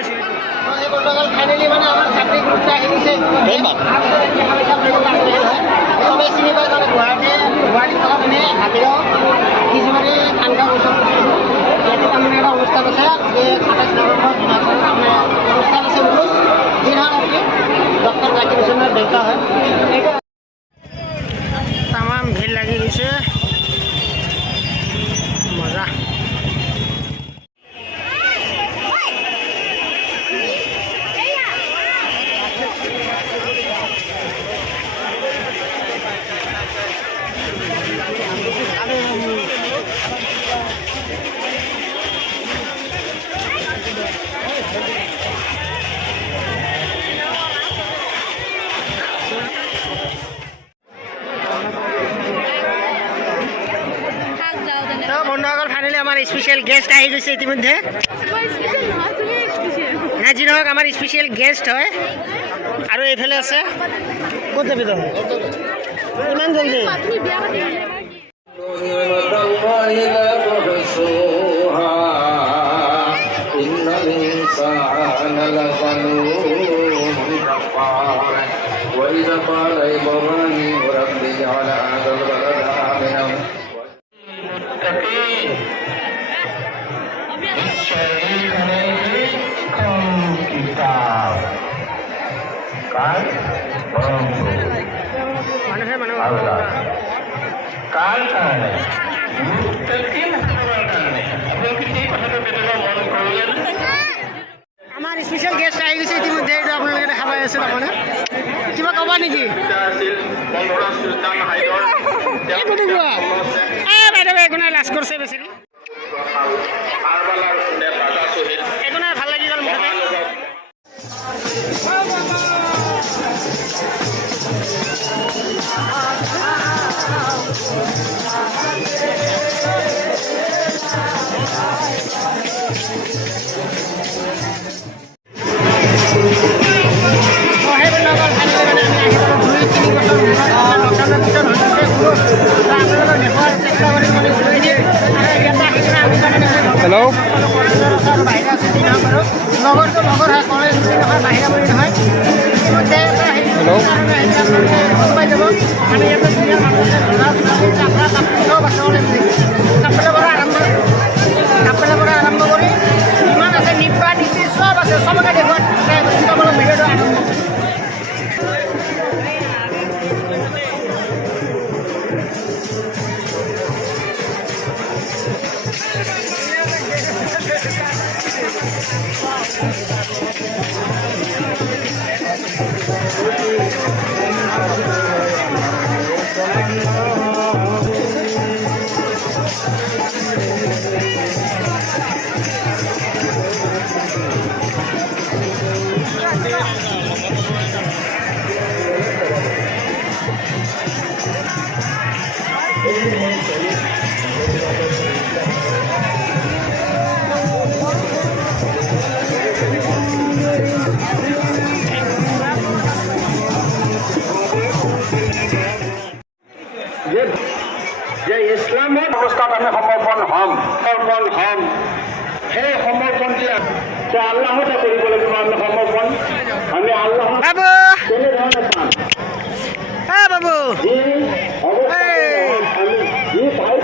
আছোঁ। ফাইনেলি মানে আমাৰ ছাত্ৰী গ্ৰুপটা আহি গৈছে চবেই চিনি পায় মানে গুৱাহাটীত থকা মানে হাবিৰৰ কিছুমানে খানকা ওচৰত ইয়াতে তাৰমানে এটা অনুষ্ঠান আছে যে ২৭ নৱেম্বৰ মানে অনুষ্ঠান আছে উৰুষ যিখন আপনি ডক্টৰ জাকিৰ হুছেইনৰ দেউতা হয়। তামাম ভিৰ লাগি গৈছে মজা। বন্ধুসকল ফাইনেলি আমাৰ স্পেচিয়েল গেষ্ট আহি গৈছে ইতিমধ্যে। নাই যি নহওক আমাৰ স্পেচিয়েল গেষ্ট হয়। আৰু এইফালে আছে ক'ত যাবি তই ইমান জলদি? আমাৰ স্পেচিয়েল গেষ্ট আহি গৈছে ইতিমধ্যে। এইটো আপোনালোকে দেখা পাই আছে। তাৰমানে কিবা ক'বা নেকি? বাইদেউ একো নাই, লাজ কৰিছে বেছিকে। একো নাই, ভাল লাগি গ'ল মুঠতে। হেল্ল' লগৰটো লগৰ হয়, কলেজ নহয়, বাহিৰা বুলি নহয়। পাই যাব মানে ইয়াতে ধুনীয়া মানুহ আছে, চব আছে। কাপোৰৰ পৰা আৰম্ভ কৰি যিমান আছে নিপা নীতি চব আছে, চবকে দেখুৱাত ভিডিঅ'টো আৰম্ভ। যে ইছলামৰ অৱস্থাত আমি সমৰ্পণ হ'ম সেই সমৰ্পণটি আল্লাহতে কৰিব লাগিব। আমি সমৰ্পণ আমি আল্লাহ তেনেধৰণে পাম। বাবু যি অৱস্থা আমি যি পাই